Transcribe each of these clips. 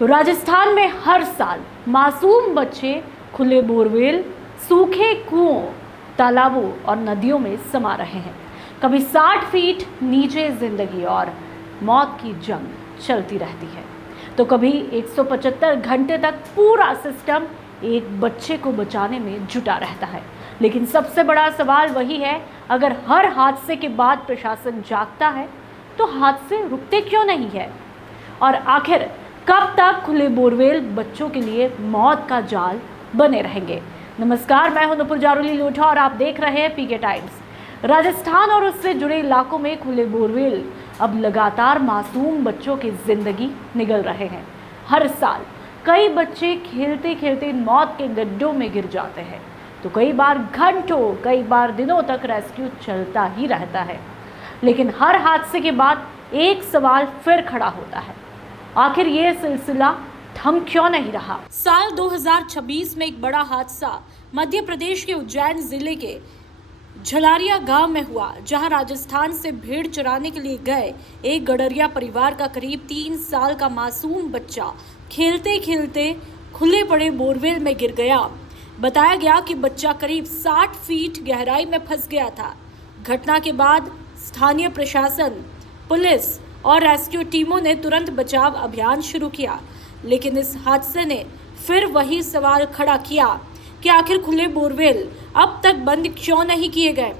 राजस्थान में हर साल मासूम बच्चे खुले बोरवेल, सूखे कुओं, तालाबों और नदियों में समा रहे हैं। कभी 60 फीट नीचे जिंदगी और मौत की जंग चलती रहती है, तो कभी 175 घंटे तक पूरा सिस्टम एक बच्चे को बचाने में जुटा रहता है। लेकिन सबसे बड़ा सवाल वही है, अगर हर हादसे के बाद प्रशासन जागता है तो हादसे रुकते क्यों नहीं है? और आखिर कब तक खुले बोरवेल बच्चों के लिए मौत का जाल बने रहेंगे? नमस्कार, मैं हूं नुपुर जारुली लोढ़ा और आप देख रहे हैं पीके टाइम्स। राजस्थान और उससे जुड़े इलाकों में खुले बोरवेल अब लगातार मासूम बच्चों की जिंदगी निगल रहे हैं। हर साल कई बच्चे खेलते खेलते मौत के गड्ढों में गिर जाते हैं, तो कई बार घंटों, कई बार दिनों तक रेस्क्यू चलता ही रहता है। लेकिन हर हादसे के बाद एक सवाल फिर खड़ा होता है, आखिर ये सिलसिला थम क्यों नहीं रहा? साल 2026 में एक बड़ा हादसा मध्य प्रदेश के उज्जैन जिले के झलारिया गांव में हुआ, जहां राजस्थान से भेड़ चराने के लिए गए एक गडरिया परिवार का करीब 3 साल का मासूम बच्चा खेलते खेलते खुले पड़े बोरवेल में गिर गया। बताया गया कि बच्चा करीब 60 फीट गहराई में फंस गया था। घटना के बाद स्थानीय प्रशासन, पुलिस और रेस्क्यू टीमों ने तुरंत बचाव अभियान शुरू किया। लेकिन इस हादसे ने फिर वही सवाल खड़ा किया कि आखिर खुले बोरवेल अब तक बंद क्यों नहीं किए गए।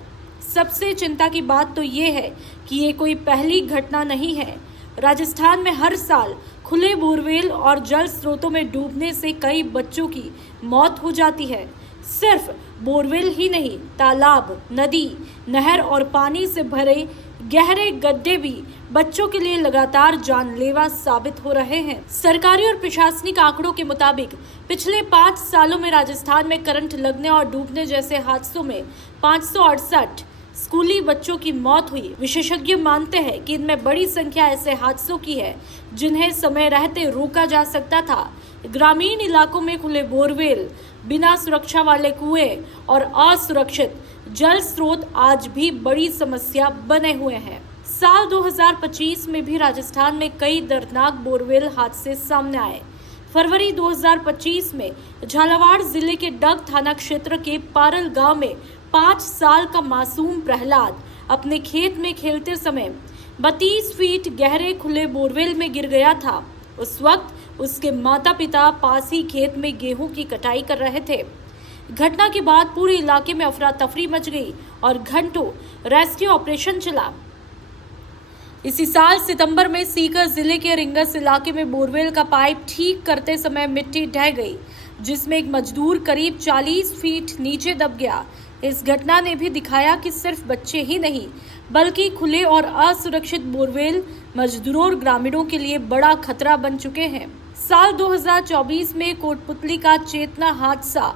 सबसे चिंता की बात तो ये है कि ये कोई पहली घटना नहीं है। राजस्थान में हर साल खुले बोरवेल और जल स्रोतों में डूबने से कई बच्चों की मौत हो जाती है। सिर्फ बोरवेल ही नहीं, तालाब, नदी, नहर और पानी से भरे गहरे गड्ढे भी बच्चों के लिए लगातार जानलेवा साबित हो रहे हैं। सरकारी और प्रशासनिक आंकड़ों के मुताबिक पिछले 5 सालों में राजस्थान में करंट लगने और डूबने जैसे हादसों में 568 स्कूली बच्चों की मौत हुई। विशेषज्ञ मानते हैं कि इनमें बड़ी संख्या ऐसे हादसों की है जिन्हें समय रहते रोका जा सकता था। ग्रामीण इलाकों में खुले बोरवेल, बिना सुरक्षा वाले कुएं और असुरक्षित जल स्रोत आज भी बड़ी समस्या बने हुए हैं। साल 2025 में भी राजस्थान में कई दर्दनाक बोरवेल हादसे सामने आए। फरवरी 2025 में झालावाड़ जिले के डग थाना क्षेत्र के पारल गांव में 5 साल का मासूम प्रहलाद अपने खेत में खेलते समय 32 फीट गहरे खुले बोरवेल में गिर गया था। उस वक्त उसके माता पिता पास ही खेत में गेहूं की कटाई कर रहे थे। घटना के बाद पूरे इलाके में अफरा तफरी मच गई और घंटों रेस्क्यू ऑपरेशन चला। इसी साल सितंबर में सीकर जिले के रिंगस इलाके में बोरवेल का पाइप ठीक करते समय मिट्टी ढह गई, जिसमें एक मजदूर करीब 40 फीट नीचे दब गया। इस घटना ने भी दिखाया कि सिर्फ बच्चे ही नहीं, बल्कि खुले और असुरक्षित बोरवेल मजदूरों और ग्रामीणों के लिए बड़ा खतरा बन चुके हैं। साल 2024 में कोटपुतली का चेतना हादसा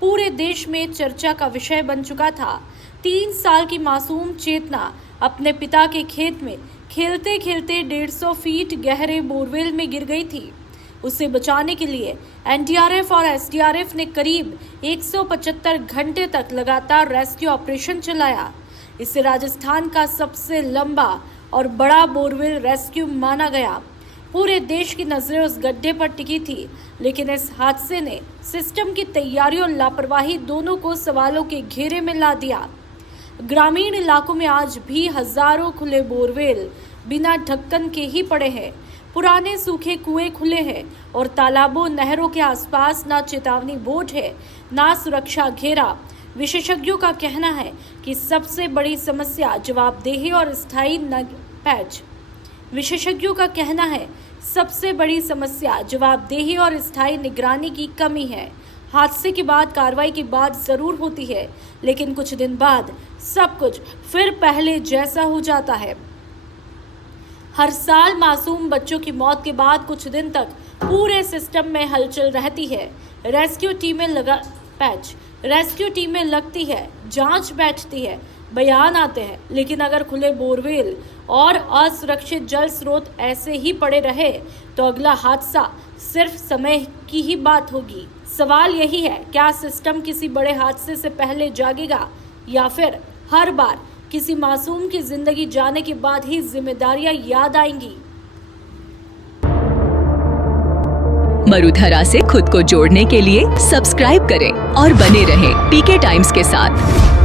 पूरे देश में चर्चा का विषय बन चुका था। 3 साल की मासूम चेतना अपने पिता के खेत में खेलते खेलते 150 फीट गहरे बोरवेल में गिर गई थी। उसे बचाने के लिए एनडीआरएफ और एसडीआरएफ ने करीब 175 घंटे तक लगातार रेस्क्यू ऑपरेशन चलाया। इसे राजस्थान का सबसे लंबा और बड़ा बोरवेल रेस्क्यू माना गया। पूरे देश की नजरें उस गड्ढे पर टिकी थी, लेकिन इस हादसे ने सिस्टम की तैयारी और लापरवाही दोनों को सवालों के घेरे में ला दिया। ग्रामीण इलाकों में आज भी हजारों खुले बोरवेल बिना ढक्कन के ही पड़े हैं। पुराने सूखे कुएं खुले हैं और तालाबों, नहरों के आसपास ना चेतावनी बोर्ड है, ना सुरक्षा घेरा। विशेषज्ञों का कहना है कि सबसे बड़ी समस्या जवाबदेही और स्थायी जवाबदेही और स्थायी निगरानी की कमी है। हादसे के बाद कार्रवाई की बात जरूर होती है, लेकिन कुछ दिन बाद सब कुछ फिर पहले जैसा हो जाता है। हर साल मासूम बच्चों की मौत के बाद कुछ दिन तक पूरे सिस्टम में हलचल रहती है। रेस्क्यू टीमें लगती है, जांच बैठती है, बयान आते हैं, लेकिन अगर खुले बोरवेल और असुरक्षित जल स्रोत ऐसे ही पड़े रहे तो अगला हादसा सिर्फ समय की ही बात होगी। सवाल यही है, क्या सिस्टम किसी बड़े हादसे से पहले जागेगा या फिर हर बार किसी मासूम की जिंदगी जाने के बाद ही जिम्मेदारियां याद आएंगी? मरुधरा से खुद को जोड़ने के लिए सब्सक्राइब करें और बने रहें पीके टाइम्स के साथ।